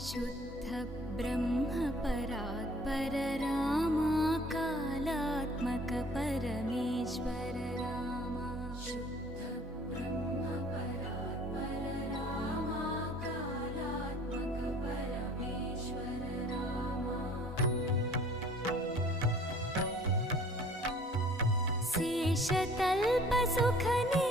शुद्ध ब्रह्म परात्पर रामा कालात्मक परमेश्वर रामा शुद्ध ब्रह्म परात्पर रामा कालात्मक परमेश्वर रामा शेषतल्प सुखनि